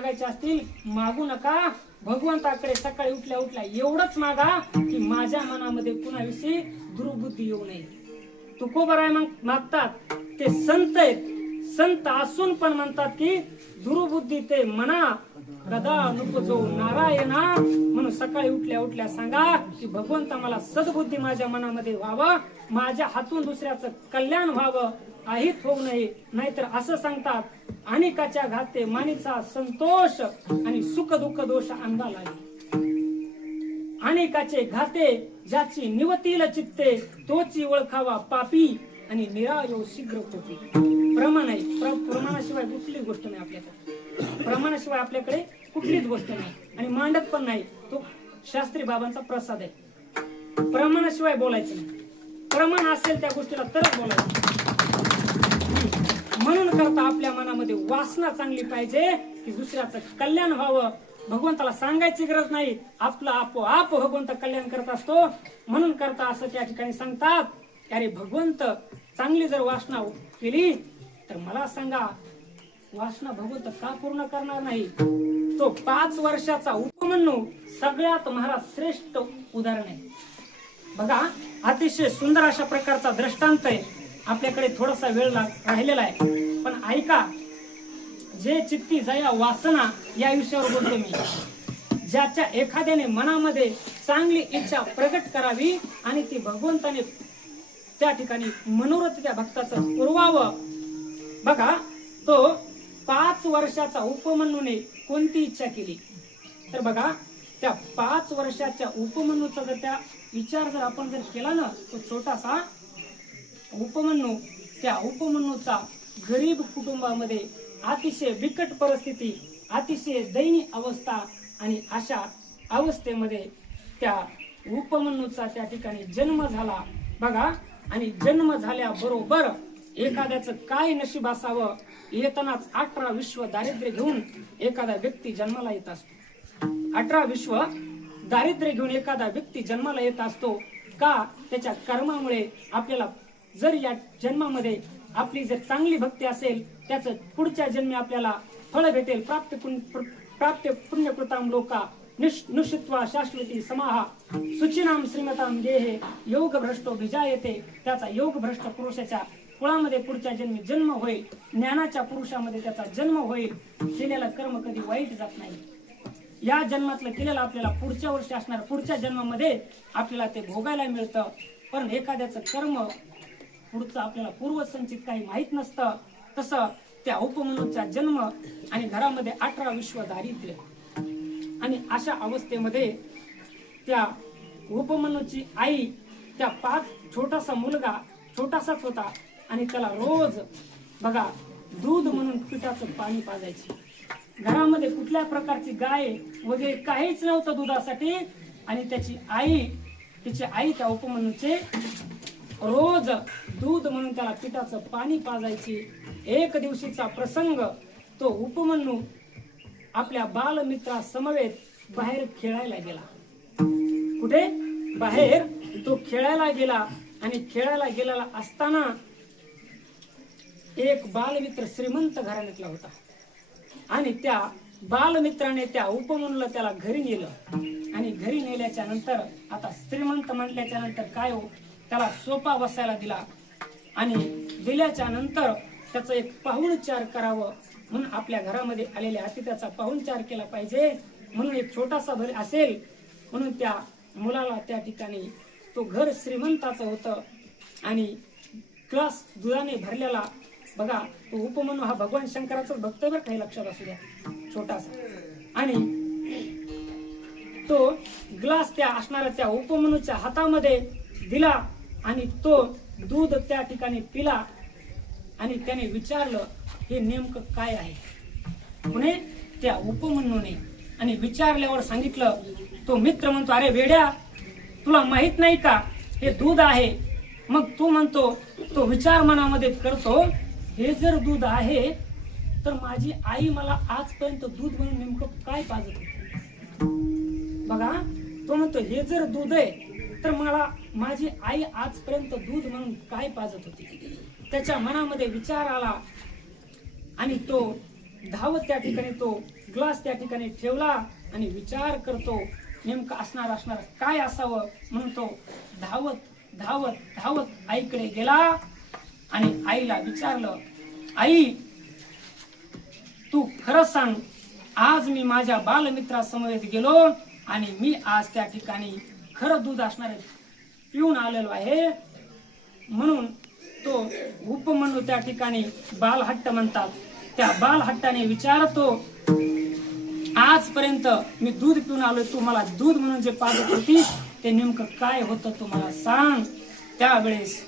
मागायचे असतील मागू नका, भगवंताकडे सकाळी उठल्या उठल्या एवढंच मागा की माझ्या मनामध्ये कुणाविषयी दुर्बुद्धी येऊ नये. तुकोबराय मागतात ते संत आहेत, संत असून पण म्हणतात की दुर्बुद्धी ते मना कदा नुपजो नारायणा. म्हणून सकाळी उठल्या उठल्या सांगा की भगवंता मला सद्बुद्धी माझ्या मनामध्ये व्हावं, माझ्या हातून दुसऱ्याचं कल्याण व्हावं, अहित होऊ नये. नाहीतर असं सांगतात अनेकाच्या घाते मानीचा संतोष आणि सुख दुःख दोष अंगाला. अनेकाचे घाते ज्याची निवतील चित्ते तोची ओळखावा पापी आणि निरायो शीघ्र कोपी. प्रमाण आहे, प्रमाणाशिवाय कुठलीच गोष्ट नाही आपल्याकडे, प्रमाणाशिवाय आपल्याकडे कुठलीच गोष्ट नाही आणि मांडत पण नाही. तो शास्त्री बाबांचा प्रसाद आहे. प्रमाणाशिवाय बोलायचं नाही, प्रमाण असेल त्या गोष्टीला तरच बोलायचं. म्हणून करता आपल्या मनामध्ये वासना चांगली पाहिजे की दुसऱ्याचं कल्याण व्हावं. भगवंताला सांगायची गरज नाही, आपलं आपोआप भगवंत कल्याण करत असतो. म्हणून करता असं त्या ठिकाणी सांगतात, अरे भगवंत चांगली जर वासना केली तर मला सांगा वासना भगवंत का पूर्ण करणार नाही. तो 5 वर्षाचा उपमन्यू सगळ्यात महाराज श्रेष्ठ उदाहरण आहे. बघा अतिशय सुंदर अशा प्रकारचा दृष्टांत आहे. आपल्याकडे थोडासा वेळ राहिलेला आहे पण ऐका. जे चित्ती जया वासना या विषयावर बोलतो मी. ज्याच्या एखाद्याने मनामध्ये चांगली इच्छा प्रगट करावी आणि ती भगवंताने त्या ठिकाणी मनोरथ त्या भक्ताचं पुरवावं. बघा तो 5 वर्षाचा उपमन्यूने कोणती इच्छा केली तर बघा त्या 5 वर्षाच्या उपमन्यूचा जर त्या विचार जर आपण जर केला ना, तो छोटासा उपमन्यू, त्या उपमन्यूचा गरीब कुटुंबामध्ये अतिशय बिकट परिस्थिती, अतिशय दयनीय अवस्था आणि अशा अवस्थेमध्ये त्या उपमन्यूचा त्या ठिकाणी जन्म झाला. बघा आणि जन्म झाल्याबरोबर एखाद्याचं काय नशीब असावं. येतानाच 18 विश्व दारिद्र्य घेऊन एखादा व्यक्ती जन्माला येत असतो. 18 विश्व दारिद्र्य घेऊन एखादा व्यक्ती जन्माला येत असतो का त्याच्या कर्मामुळे. आपल्याला जर या जन्मामध्ये आपली जर चांगली भक्ती असेल त्याचं पुढच्या जन्मी आपल्याला फळ भेटेल. प्राप्त पुण्यकृताम लोका निश्चित्वा शाश्वती समाहा सुचिनाम श्रीमताम गेहे योग भ्रष्टो विजायते. त्याचा योग भ्रष्ट पुरुषाच्या कुळामध्ये पुढच्या जन्मी जन्म होईल. ज्ञानाच्या पुरुषामध्ये त्याचा जन्म होईल. केलेलं कर्म कधी वाईट जात नाही. या जन्मातलं केलेलं आपल्याला पुढच्या वर्षी असणार, पुढच्या जन्मामध्ये आपल्याला ते भोगायला मिळतं. पण एखाद्याचं कर्म पुढचं आपल्याला पूर्वसंचित काही माहित नसतं. तसं त्या उपमन्यूचा जन्म आणि घरामध्ये 18 विश्व दारिद्र्य आणि अशा अवस्थेमध्ये त्या उपमन्यूची आई त्या 5 छोटासा मुलगा छोटासाच होता आणि त्याला रोज बघा दूध म्हणून पिठाचं पाणी पाजायची. घरामध्ये कुठल्या प्रकारची गाय वगैरे काहीच नव्हतं दुधासाठी आणि तिची आई त्या उपमन्यूचे रोज दूध म्हणून त्याला पिठाचं पाणी पाजायची. एक दिवशीचा प्रसंग, तो उपमन्यू आपल्या बालमित्रा समवेत बाहेर खेळायला गेला. कुठे बाहेर तो खेळायला गेला आणि खेळायला गेलेला असताना एक बालमित्र श्रीमंत घराण्यातला होता आणि त्या बालमित्राने त्या उपमन्यूला त्याला घरी नेलं आणि घरी नेल्याच्या नंतर आता श्रीमंत म्हटल्याच्या नंतर काय हो, त्याला सोफा बसायला दिला आणि दिल्याच्या नंतर त्याचा एक पाहुणचार करावं म्हणून आपल्या घरामध्ये आलेल्या अतिथ्याचा पाहुणचार केला पाहिजे म्हणून एक छोटासा घर असेल म्हणून त्या मुलाला त्या ठिकाणी तो घर श्रीमंताचं होतं आणि ग्लास दुधाने भरलेला. बघा तो उपमन्यू हा भगवान शंकराचा भक्त बरं, काही लक्षात असू द्या, छोटासा. आणि तो ग्लास त्या असणाऱ्या त्या उपमन्यूच्या हातामध्ये दिला आणि तो दूध त्या ठिकाणी पिला आणि त्याने विचारलं हे नेमकं काय आहे. पुणे त्या उपमन्यूने आणि विचारल्यावर सांगितलं. तो मित्र म्हणतो अरे वेड्या, तुला माहित नाही का हे दूध आहे. मग तू म्हणतो, तो विचार मनामध्ये करतो हे जर दूध आहे तर माझी आई मला आजपर्यंत दूध म्हणून नेमकं काय पाजत होती. बघा तो म्हणतो हे जर दूध आहे तर मला माझी आई आजपर्यंत दूध म्हणून काय पाजत होती. त्याच्या मनामध्ये विचार आला आणि तो धावत त्या ठिकाणी तो ग्लास त्या ठिकाणी ठेवला आणि विचार करतो नेमकं असणार काय असावं, म्हणून तो धावत धावत धावत आईकडे गेला आणि आईला विचारलं, आई तू खरंच सांग, आज मी माझ्या बालमित्रासमवेत गेलो आणि मी आज त्या ठिकाणी खरं दूध असणार पिऊन आलेलो आहे. म्हणून तो उपमन्यू त्या ठिकाणी बालहट्ट म्हणतात, त्या बालहट्टाने विचारतो, आजपर्यंत मी दूध पिऊन आलोय, तू मला दूध म्हणून जे पाजत होतीस ते नेमकं काय होतं तू मला सांग. त्यावेळेस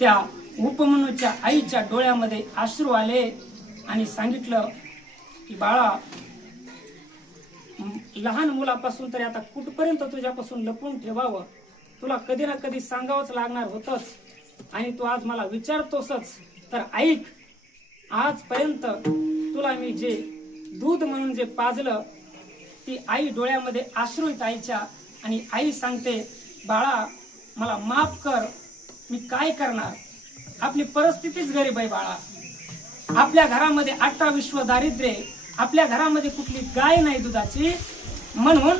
त्या उपमन्यूच्या आईच्या डोळ्यामध्ये अश्रू आले आणि सांगितलं की बाळा, लहान मुलापासून तरी आता कुठपर्यंत तुझ्यापासून लपून ठेवावं, तुला कधी ना कधी सांगावंच लागणार होतंच आणि तू आज मला विचारतोसच, तर ऐक, आजपर्यंत तुला मी जे दूध म्हणून जे पाजलं, ती आई डोळ्यामध्ये अश्रू आहेत आईच्या आणि आई सांगते, बाळा मला माफ कर, मी काय करणार, आपली परिस्थितीच गरीब आहे बाळा, आपल्या घरामध्ये 18 विश्व दारिद्र्य, आपल्या घरामध्ये कुठली गाय नाही दुधाची, म्हणून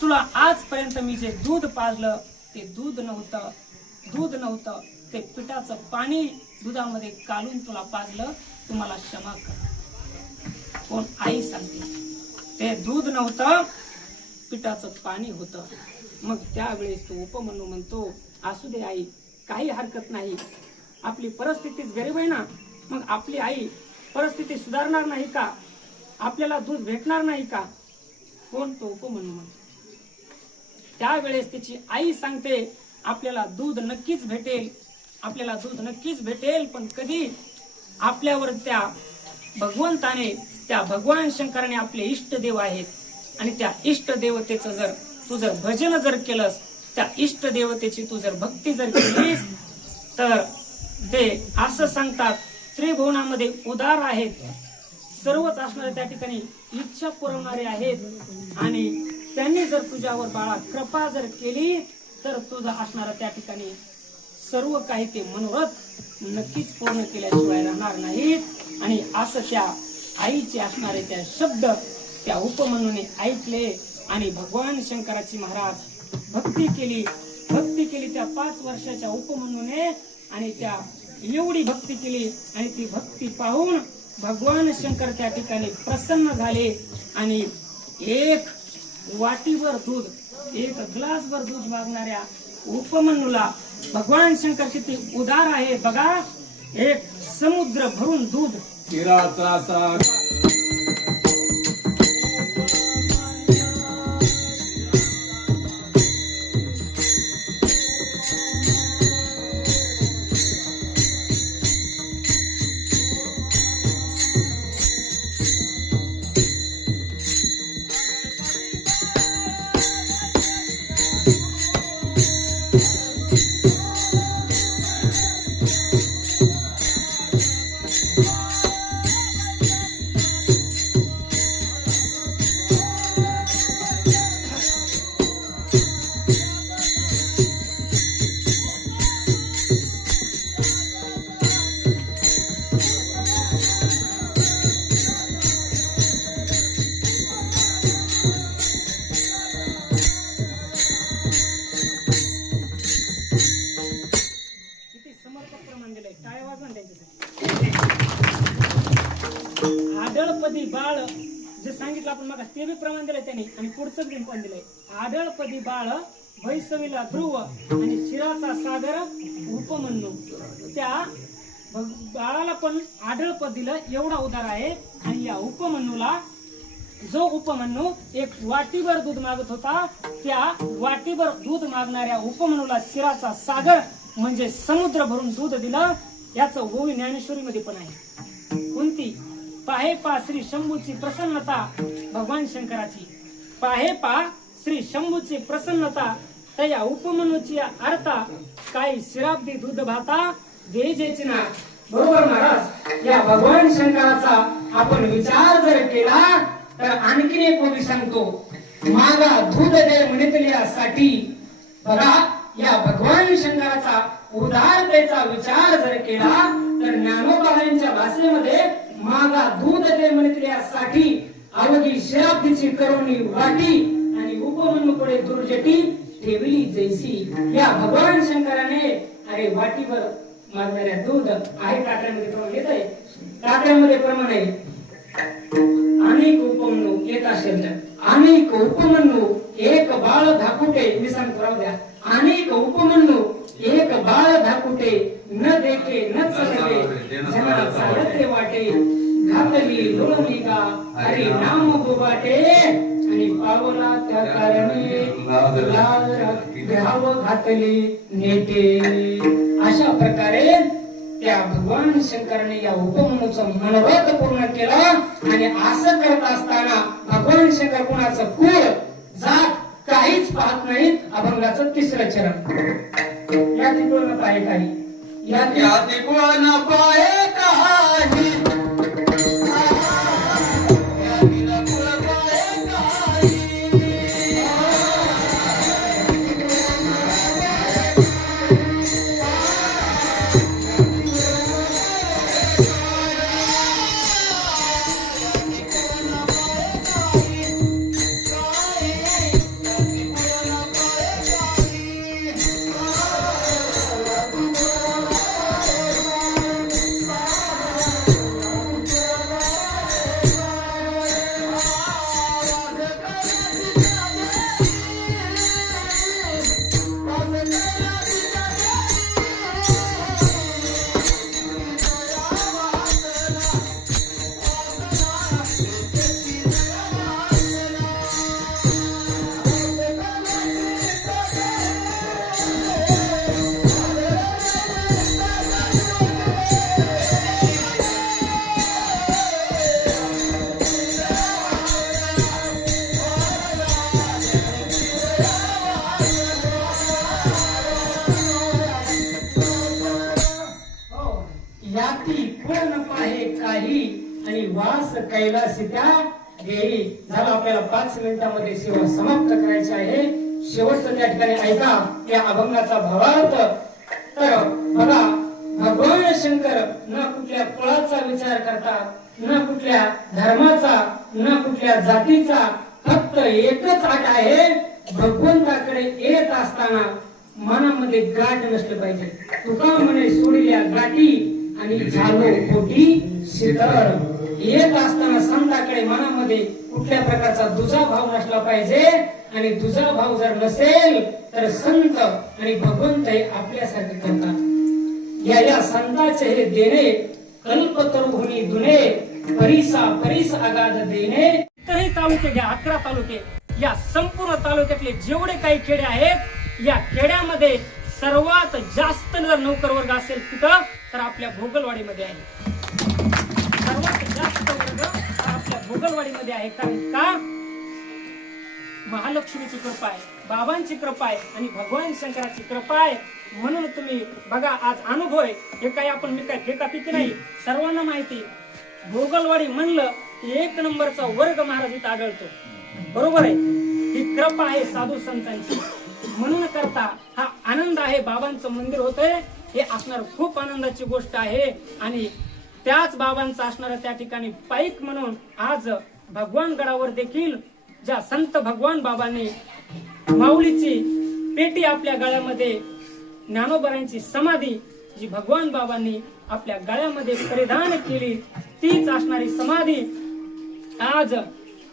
तुला आजपर्यंत मी जे दूध पाजलं ते दूध नव्हतं, ते पिठाचं पाणी दुधामध्ये काढून तुला पाजलं, तुम्हाला क्षमा कर. कोण? आई सांगते, ते दूध नव्हतं, पिठाचं पाणी होतं. मग त्यावेळेस तो उपमन्यू म्हणतो, असू दे आई, काही हरकत नाही, आपली परिस्थितीच गरीब आहे ना, मग आपली आई परिस्थिती सुधारणार नाही का, आपल्याला दूध भेटणार नाही का. कोण? तो उपमन्यू म्हणतो. त्यावेळेस त्याची आई सांगते, आपल्याला दूध नक्कीच भेटेल, पण कधी आपल्यावर त्या भगवंताने, त्या भगवान शंकराने आपले इष्टदेव आहेत आणि त्या इष्टदेवतेचं जर तू जर भजन जर केलंस, त्या इष्टदेवतेची तू जर भक्ती जर केलीस, तर ते असं सांगतात, त्रिभुवनामध्ये उदार आहेत, सर्वच असणारे त्या ठिकाणी इच्छा पुरवणारे आहेत आणि त्यांनी जर तुझ्यावर बाळा कृपा जर केली तर तुझं असणारा त्या ठिकाणी सर्व काही ते मनोरथ नक्कीच पूर्ण केल्याशिवाय राहणार नाहीत. आणि असं त्या आईचे असणारे त्या शब्द त्या उपमन्यूने ऐकले आणि भगवान शंकराची महाराज भक्ती केली त्या 5 वर्षाच्या उपमन्यूने, आणि त्या एवढी भक्ती केली आणि ती भक्ती पाहून भगवान शंकर त्या ठिकाणी प्रसन्न झाले आणि एक वाटीभर दूध, एक ग्लासभर दूध मागणाऱ्या उपमन्यूला भगवान शंकर किती उदार आहे बघा, एक समुद्र भरून दूध शिराचा सागर आढळपदी बाळ जे सांगितलं आपण मग ते बी प्रमाण दिलंय त्यांनी आणि पुढचं बी पण दिलंय. आढळपदी बाळ भैसवीला ध्रुव आणि शिराचा सागर उपमन्यू. त्या बाळाला पण आढळपद दिलं एवढा उदार आहे. आणि या उपमन्यूला जो उपमन्यू एक वाटीभर दूध मागत होता त्या वाटीभर दूध मागणाऱ्या उपमन्यूला शिराचा सागर म्हणजे समुद्र भरून दूध दिलं. याचं ओवी ज्ञानेश्वरी मध्ये पण आहे. कोणती? पाहे पा श्री शंभूची प्रसन्नता भगवान शंकराची. पाहे पा श्री शंभूची प्रसन्नता त्या उपमन्यूची अर्था काही शिराब्दी दूध भाता दे जेची ना. बरोबर महाराज. या भगवान शंकराचा आपण विचार जर केला तर आणखीन एक ओवी सांगतो. मागा दूध दे म्हणितल्यासाठी बघा या भगवान शंकराचा उदारतेचा विचार जर केला तर ज्ञानोबाईंच्या भाषेमध्ये मागा दूध दे म्हणण्यासाठी अवघी शराब्दीची करुणी वाटी आणि उपमनुकडे दुर्जटी ठेवली जैसी. या भगवान शंकराने अरे वाटीवर मागणाऱ्या दूध आहे काकड्यामध्ये प्रमाण येत आहे, काकड्यामध्ये प्रमाण आहे. अनेक उपमनु एक असेल अनेक उपमनु एक बाळ धाकुटे. मी सांगतो राहू द्या. अनेक उपमनु एक बाळ धाकुटे न देखे न चलवे जना चालते वाटे घातली लोळणी का हरी नाम बुबाटे आणि पावला त्या कारणे घ्याव घातली नेते. अशा प्रकारे त्या भगवान शंकराने या उपमनुचं मनोरथ पूर्ण केलं आणि असं करत असताना भगवान शंकर कोणाचं कुळ जात काहीच पाहत नाहीत. अभंगाचं तिसरं चरण या तिकोण पाहे काही या तिकोण पाहे काही कैलासी त्या देई. झालं आपल्याला 5 मिनिटांमध्ये सेवा समाप्त करायची आहे. शेवटचं त्या ठिकाणी ऐका या अभंगाचा भावार्थ. तर बघा भगवान शंकर न कुठल्या कुळाचा विचार करतात, न कुठल्या धर्माचा, न कुठल्या जातीचा, फक्त एकच अट आहे भगवंताकडे येत असताना मनामध्ये गाठ नसलं पाहिजे. तुका म्हणे सोडल्या गाठी आणि झालो पोटी शीतळ. येत असताना संताकडे मनामध्ये कुठल्या प्रकारचा दुजा भाव नसला पाहिजे आणि दुजा भाव जर नसेल तर संत आणि भगवंत आपल्यासाठी करतात. या संताचे हे देणे कल्पतरुभूमी दुने परीस आगाध देणे. तरी तालुके घ्या 11 तालुके, या संपूर्ण तालुक्यातले जेवढे काही खेडे आहेत या खेड्यामध्ये सर्वात जास्त जर नोकर वर्ग असेल कुठं तर आपल्या भोगलवाडीमध्ये आहे. सर्वात जास्त वर्ग आपल्या भोगलवाडीमध्ये आहे. कारण का महालक्ष्मीची कृपा आहे, बाबांची कृपा आहे आणि भगवान शंकराची कृपा आहे. म्हणून तुम्ही बघा आज अनुभव आहे. हे काही आपण मी काय फेका पिकी नाही, सर्वांना माहिती. भोगलवाडी म्हणलं 1 नंबरचा वर्ग महाराज इथं आढळतो. बरोबर आहे. ही कृपा आहे साधू संतांची. म्हणून करता हा आनंद आहे. बाबांचं मंदिर होतंय हे असणार खूप आनंदाची गोष्ट आहे. आणि त्याच बाबांचा असणारा त्या ठिकाणी पाईक म्हणून आज भगवान गडावर देखील ज्या संत भगवान बाबांनी माऊलीची पेटी आपल्या गळ्यामध्ये, ज्ञानोबरांची समाधी जी भगवान बाबांनी आपल्या गळ्यामध्ये परिधान केली तीच असणारी समाधी आज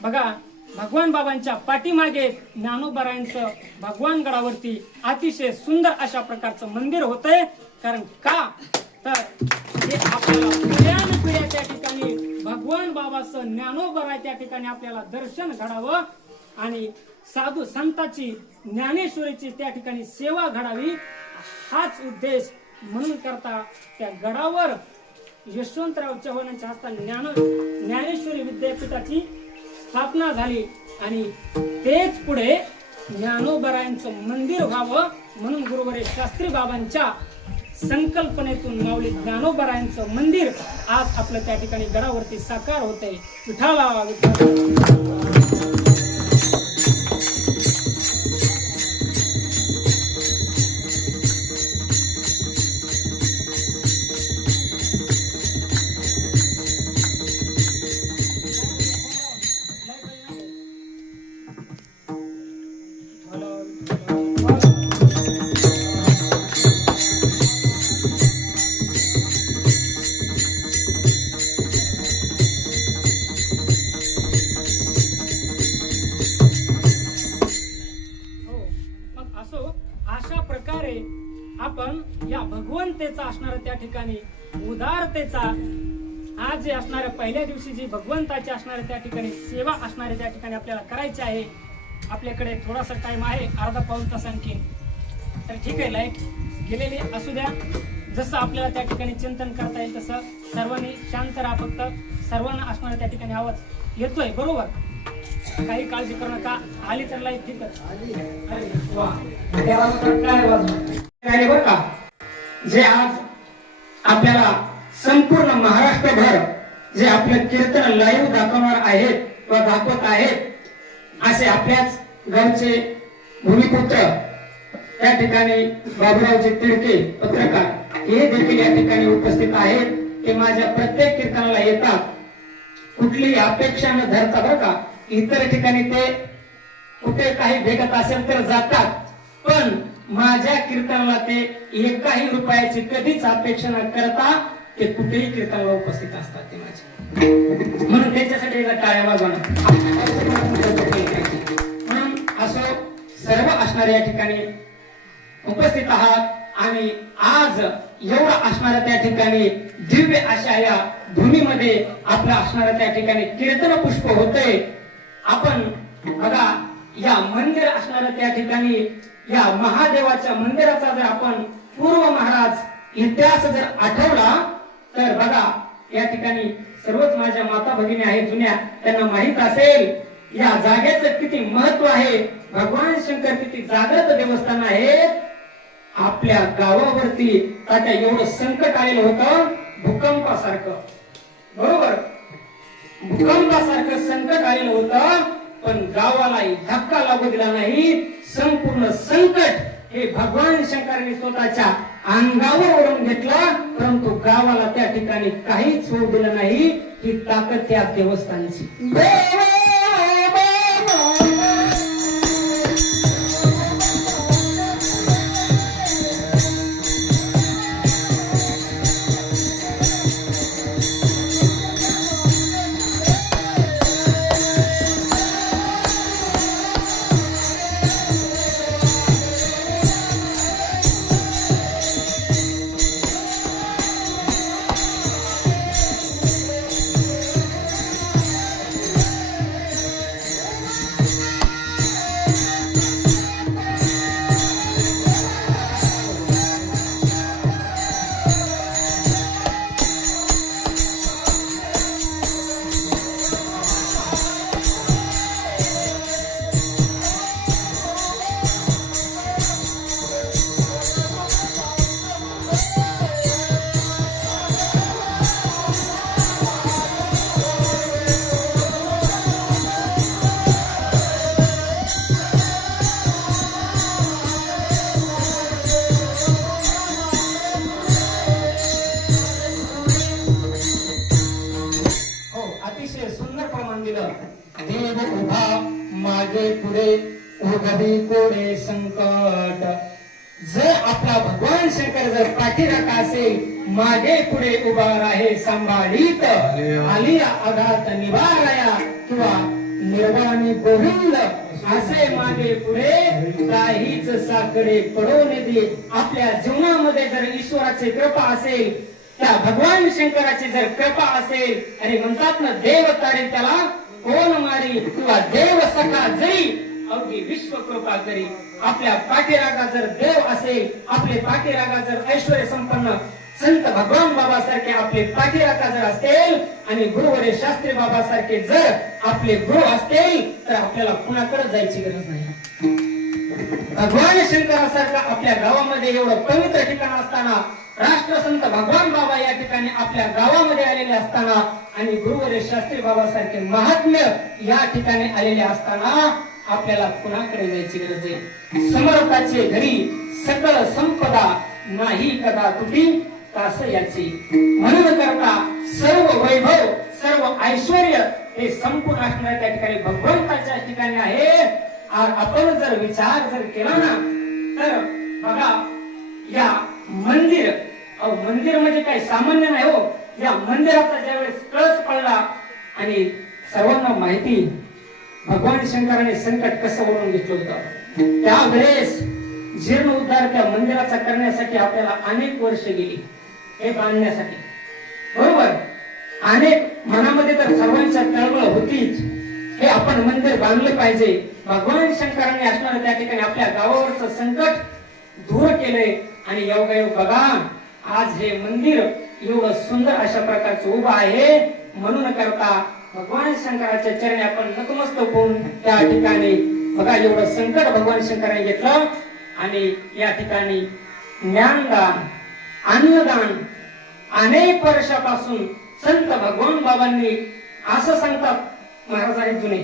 बघा भगवान बाबांच्या पाठीमागे ज्ञानोबरांचं भगवान गडावरती अतिशय सुंदर अशा प्रकारचं मंदिर होतंय. कारण का तर हे आपल्याला पिढ्या त्या ठिकाणी भगवान बाबाचं ज्ञानोबरा त्या ठिकाणी आपल्याला दर्शन घडावं आणि साधू संतांची ज्ञानेश्वरीची त्या ठिकाणी सेवा घडावी हाच उद्देश. म्हणून करता त्या गडावर यशवंतराव चव्हाणांच्या हस्ताने ज्ञानेश्वरी विद्यापीठाची स्थापना झाली आणि तेच पुढे ज्ञानोबरायांचं मंदिर व्हावं म्हणून गुरुवरे शास्त्री बाबांच्या संकल्पनेतून माऊली ज्ञानोबरायांचं मंदिर आज आपलं त्या ठिकाणी गडावरती साकार होतंय. विठ्ठला आपण या भगवंतेचा असणारा त्या ठिकाणी उदारतेचा आज जे असणाऱ्या पहिल्या दिवशी जी भगवंताची असणाऱ्या त्या ठिकाणी सेवा असणाऱ्या त्या ठिकाणी आपल्याला करायची आहे. आपल्याकडे थोडासा टाइम आहे, अर्धा पाऊण तास आणखी. तर ठीक आहे, लाईट गेलेली असू द्या. जसं आपल्याला त्या ठिकाणी चिंतन करता येईल तसं सर्वांनी शांत राहा. फक्त सर्वांना असणाऱ्या त्या ठिकाणी आवाज येतोय बरोबर, काही काळजी करू नका. आली तर लाईट ठीकच. अरे वा, काय बरं का, जे आज आपल्याला संपूर्ण महाराष्ट्रभर जे आपलं कीर्तन लाईव्ह दाखवणार आहेत किंवा दाखवत आहेत, असे आपल्याच गावचे भूमिपुत्र त्या ठिकाणी बाबूरावचे तिडके पत्रकार हे देखील या ठिकाणी उपस्थित आहेत. ते माझ्या प्रत्येक कीर्तनाला येतात, कुठलीही अपेक्षा न धरता बरं का. इतर ठिकाणी ते कुठे काही भेटत असेल तर जातात, पण माझ्या कीर्तनाला ते एकाही रुपयाची कधीच अपेक्षा न करता ते कुठेही कीर्तनाला उपस्थित असतात. ते माझे म्हणून त्यांच्यासाठी टाळ्या वाजवणं. म्हणून असं सर्व असणाऱ्या या ठिकाणी उपस्थित आहात आणि आज एवढा असणाऱ्या त्या ठिकाणी दिव्य अशा या धुनीमध्ये आपलं असणाऱ्या त्या ठिकाणी कीर्तन पुष्प होतंय. आपण बघा, या मंदिर असणाऱ्या त्या ठिकाणी या महादेवाच्या मंदिराचा जर आपण पूर्व महाराज इतिहास जर आठवला तर बघा, या ठिकाणी सर्वच माझ्या माता भगिनी आहेत जुन्या, त्यांना माहित असेल या जागेचं किती महत्व आहे. भगवान शंकर किती जागृत देवस्थान आहेत. आपल्या गावावरती तात्या एवढं संकट आलेलं होतं, भूकंपासारखं बरोबर, भूकंपासारखं संकट आलेलं होतं, पण गावालाही धक्का लागू दिला नाही. संपूर्ण संकट हे भगवान शंकरांनी स्वतःच्या अंगावर ओढून घेतलं, परंतु गावाला त्या ठिकाणी काहीच होऊ दिलं नाही. ही ताकद त्या देवस्थानची. देव उभा मागे पुढे उघडी कोडे संकट. जर आपला भगवान शंकर जर पाठीराखा असेल, मागे पुढे उभा राहे सांभाळीत, आली आघात निवाराया किंवा निर्वाणी गोविंद, असे मागे पुढे काहीच साकडे पडून दे. आपल्या जीवनामध्ये जर ईश्वराची कृपा असेल, त्या भगवान शंकराची जर कृपा असेल, आणि म्हणतात ना देव तारे त्याला कोण मारी, किंवा देव सखा जरी अवघी विश्व कृपा करी. आपल्या पाठीरागा जर देव असेल, आपले पाठीरागा जर ऐश्वर्य संपन्न संत भगवान बाबा सारखे आपले पाठीरागा जर असतील, आणि गुरुवरे शास्त्री बाबा सारखे जर आपले गुरु असतील, तर आपल्याला कुणाकडे जायची गरज नाही. भगवान शंकरासारखा आपल्या गावामध्ये एवढं पवित्र ठिकाण असताना, राष्ट्रसंत भगवान बाबा या ठिकाणी आपल्या गावामध्ये आलेले असताना, आणि गुरुवरे शास्त्री बाबा सारखे महात्म्य या ठिकाणी आलेले असताना, आपल्याला कुणाकडे जायची गरज आहे. समर्थाचे घरी सकल संपदा नाही कदा तुटी तास याची. म्हणून करता सर्व वैभव सर्व ऐश्वर्य हे संपूर्ण असणाऱ्या त्या ठिकाणी भगवंताच्या ठिकाणी आहे. आपण जर विचार जर केला ना, तर बघा या मंदिर मंदिर म्हणजे काही सामान्य नाही हो. या मंदिराचा ज्यावेळेस कळस पडला, आणि सर्वांना माहिती भगवान शंकराने संकट कसं ओढून घेतलं होतं, त्यावेळेस जीर्णोद्धार त्या मंदिराचा करण्यासाठी आपल्याला अनेक वर्ष गेली हे बांधण्यासाठी, बरोबर. अनेक मनामध्ये तर सर्वांच्या तळमळ होतीच, हे आपण मंदिर बांधलं पाहिजे. भगवान शंकरांनी असणारं त्या ठिकाणी आपल्या गावावरचं संकट दूर केलंय आणि योगायोग बघा आज हे मंदिर एवढं सुंदर अशा प्रकारचं उभं आहे. म्हणून करता भगवान शंकराच्या चरणी आपण नतमस्तक होऊन त्या ठिकाणी बघा एवढं संकट भगवान शंकरांनी घेतलं आणि या ठिकाणी ज्ञानदान, अन्नदान अनेक वर्षापासून संत भगवान बाबांनी असं सांगतात महाराज आहेत जुने,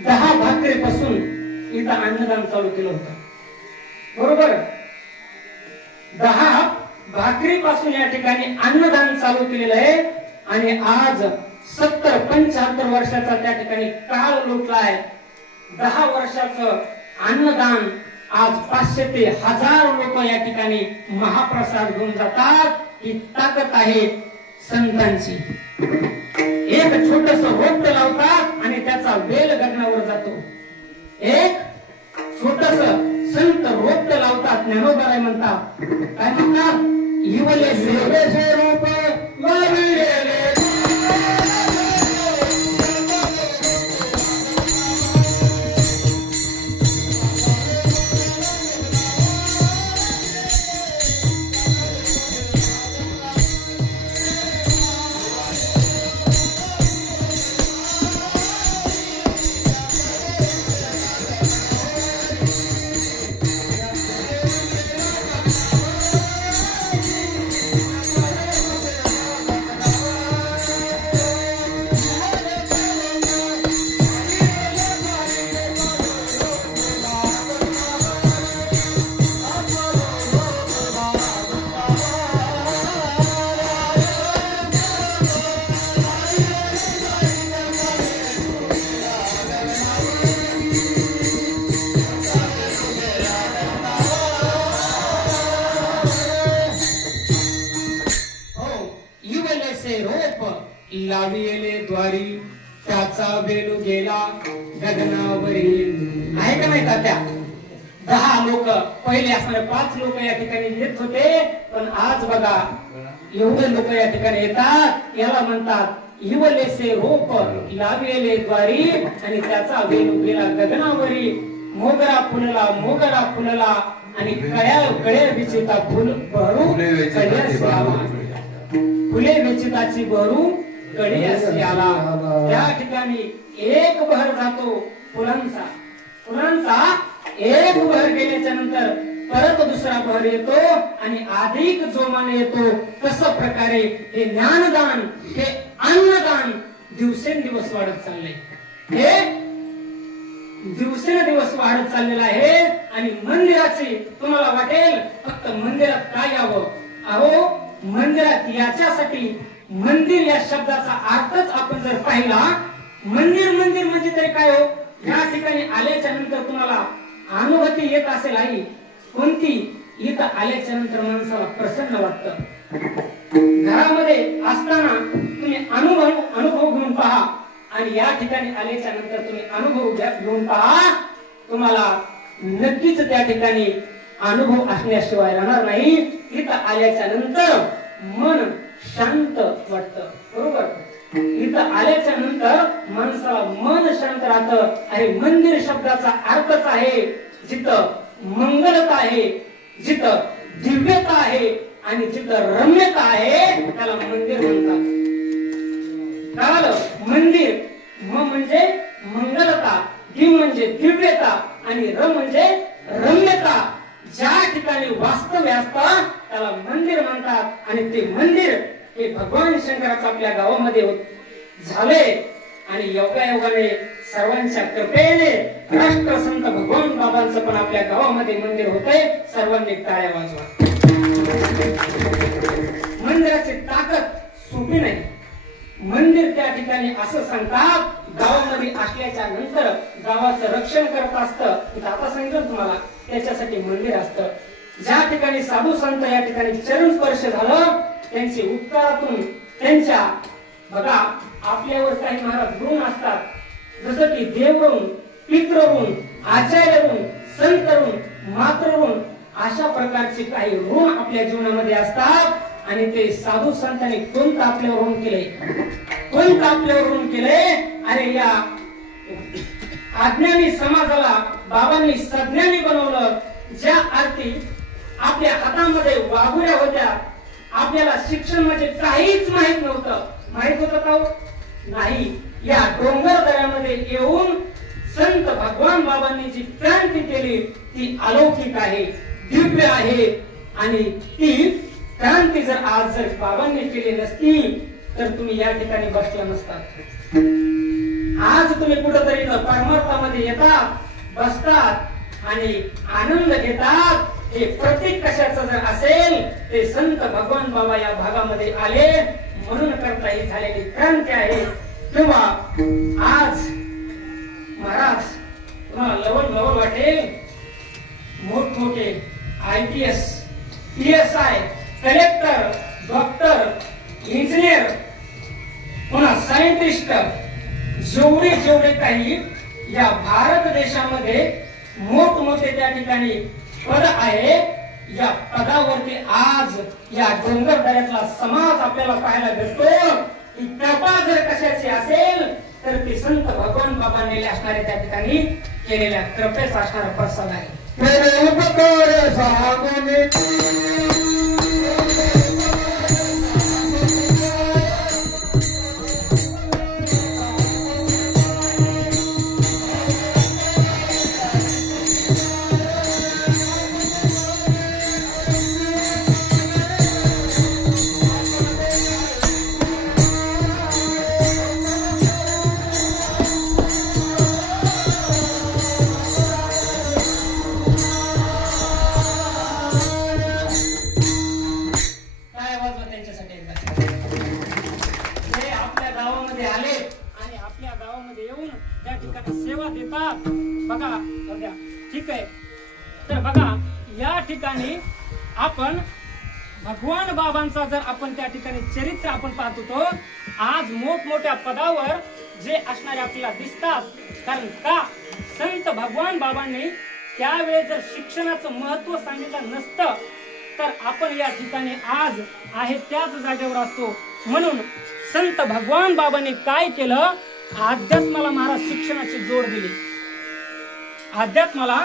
10 भाकरीपासून इथं अन्नदान चालू केलं होतं, बरोबर. 10 भाकरीपासून या ठिकाणी अन्नदान चालू केलेलं आहे आणि आज 70-75 वर्षाचा त्या ठिकाणी काळ लोटलाय. 10 वर्षाचं अन्नदान आज 500 ते 1000 लोक या ठिकाणी महाप्रसाद घेऊन जातात. ही ताकद आहे संतांची. एक छोटस रोपट लावतात आणि त्याचा वेल गगनावर जातो. एक छोटस संत रोपट लावतात, ज्ञानोबराय म्हणतात, काय म्हणतात, इवले सेवेचे रोप लाविले. लाविले द्वारी त्याचा बेलू गेला गगनावरील. आहे का नाही तात्या? 10 लोक पहिले असणारे 5 लोक या ठिकाणी येत होते, पण आज बघा एवढे लोक या ठिकाणी येतात. याला म्हणतात इवलेसे रोप लाविले द्वारी आणि त्याचा बेलू गेला गगनावरी. मोगरा फुलला आणि कळ्या विचिता फुल भरू फुले विचिताची भरू कडी असे आला. त्या ठिकाणी एक बहर जातो फुलांचा एक बहर गेल्याच्या नंतर परत दुसरा बहर येतो आणि अधिक जोमाने येतो. तसं प्रकारे हे ज्ञानदान, हे अन्नदान दिवसेंदिवस वाढत चाललंय. हे दिवसेंदिवस वाढत चाललेलं आहे. आणि मंदिराची तुम्हाला वाटेल फक्त मंदिरात काय यावं, अहो मंदिरात याच्यासाठी, मंदिर या शब्दाचा अर्थच आपण जर पाहिला, मंदिर म्हणजे तरी काय हो, या ठिकाणी आल्याच्या नंतर तुम्हाला अनुभूती येत असेल आई कोणती, इथं आल्याच्या नंतर माणसाला प्रसन्न वाटतं. घरामध्ये असताना तुम्ही अनुभव घेऊन पहा आणि या ठिकाणी आल्याच्या नंतर तुम्ही अनुभव घेऊन पहा, तुम्हाला नक्कीच त्या ठिकाणी अनुभव असण्याशिवाय राहणार नाही. इथं आल्याच्या नंतर मन शांत वाटतं, बरोबर. इथं आल्याच्या नंतर माणसाला मन शांत राहतं. अरे मंदिर शब्दाचा अर्थच आहे जिथं मंगलता आहे, जिथं दिव्यता आहे आणि जिथं रम्यता आहे त्याला मंदिर म्हणतात. कळालं? मंदिर म्हणजे मंगलता, दिव म्हणजे दिव्यता आणि र म्हणजे रम्यता. ज्या ठिकाणी वास्तव्य असतं त्याला मंदिर म्हणतात. आणि ते मंदिर हे भगवान शंकराचं आपल्या गावामध्ये झाले आणि योगायोगाने सर्वांच्या कृपेने राष्ट्रसंत भगवान बाबांचं पण आपल्या गावामध्ये मंदिर होतंय. सर्वांनी टाळ्या वाजवा. मंदिराची ताकद सोपी नाही. मंदिर त्या ठिकाणी असं सांगतात, गावामध्ये असल्याच्या नंतर गावाचं रक्षण करत असतं. आता सांगितलं तुम्हाला, त्याच्यासाठी मंदिर असतं. ज्या ठिकाणी साधू संत या ठिकाणी चरण स्पर्श झालं, त्यांचे उपकारातून त्यांच्या बघा आपल्यावर काही महाराज ऋण असतात, जसं की देव ऋण, पितृ ऋण, आचार्य ऋण, संत ऋण, मात्र ऋण अशा प्रकारचे काही ऋण आपल्या जीवनामध्ये असतात आणि ते साधू संतांनी कोणतं आपल्यावर ऋण केले, कोणतं आपल्यावर ऋण केले. अरे या अज्ञानी समाजाला बाबांनी सज्ञानी बनवलं. ज्या अर्थी आपल्या हातामध्ये वाघुऱ्या होत्या, आपल्याला शिक्षण म्हणजे काहीच माहित नव्हतं. माहित होतं का हो? नाही. या डोंगर दऱ्यामध्ये येऊन संत भगवान बाबांनी जी क्रांती केली ती अलौकिक आहे, दिव्य आहे. आणि ती क्रांती जर आज जर बाबांनी केली नसती तर तुम्ही या ठिकाणी बसला नसतात. आज तुम्ही कुठेतरी परमार्थामध्ये येतात, बसतात आणि आनंद घेतात. हे प्रतीक कशाचं जर असेल ते संत भगवान बाबा या भागामध्ये आले म्हणून करता ही झालेली क्रांती आहे. किंवा आज महाराज तुम्हाला लवण वाटेल, मोठमोठे IPS, PSI, collector, doctor, engineer, पुन्हा सायंटिस्ट जेवढे काही या भारत देशामध्ये मोठमोठे त्या ठिकाणी पद आहे, या पदावरती आज या डोंगर दऱ्यातला समाज आपल्याला पाहायला भेटतो. ही कृपा जर कशाची असेल तर ती संत भगवान बाबांनी असणारे त्या ठिकाणी केलेल्या कृपेचा असणारा प्रसाद आहे. सेवा देतात बघा. ठीक आहे. तर बघा या ठिकाणी आपण भगवान बाबांचा जर आपण त्या ठिकाणी चरित्र आपण पाहत होतो. आज मोठमोठ्या पदावर जे असणारे आपल्याला दिसतात. कारण का संत भगवान बाबांनी त्यावेळेस जर शिक्षणाचं महत्व सांगितलं नसतं तर आपण या ठिकाणी आज आहे त्याच जागेवर असतो. म्हणून संत भगवान बाबांनी काय केलं, अध्यात्माला महाराज शिक्षणाची जोड दिली. अध्यात्माला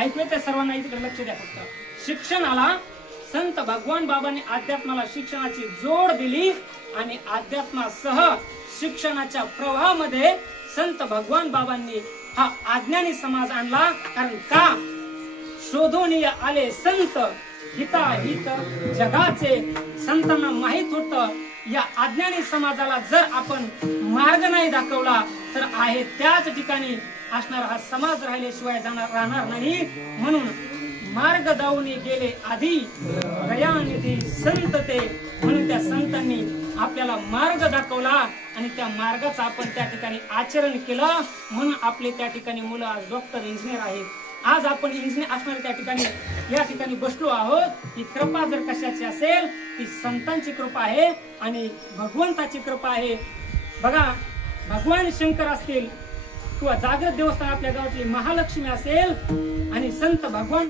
ऐकलं त्या सर्वांना इकडे लक्ष द्या. फक्त शिक्षणाला संत भगवान बाबांनी अध्यात्माला शिक्षणाची जोड दिली आणि अध्यात्मासह शिक्षणाच्या प्रवाहामध्ये संत भगवान बाबांनी हा अज्ञानी समाज आणला. कारण का शोधून आले संत हिताहित जगाचे. संतांना माहित होतं या अज्ञानी समाजाला जर आपण मार्ग नाही दाखवला तर आहे त्याच ठिकाणी असणारा हा समाज राहिल्याशिवाय राहणार नाही. म्हणून मार्ग दावून गेले आधी दयानिधी संत ते. म्हणून त्या संतांनी आपल्याला मार्ग दाखवला आणि त्या मार्गाचं आपण त्या ठिकाणी आचरण केलं. म्हणून आपले त्या ठिकाणी मुलं आज डॉक्टर, इंजिनियर आहेत. आज आपण इंजिनियर असणारे त्या ठिकाणी या ठिकाणी बसलो आहोत. ही कृपा जर कशाची असेल ती संतांची कृपा आहे आणि भगवंताची कृपा आहे. बघा भगवान शंकर असतील किंवा जागृत देवस्थान आपल्या गावातली महालक्ष्मी असेल आणि संत भगवान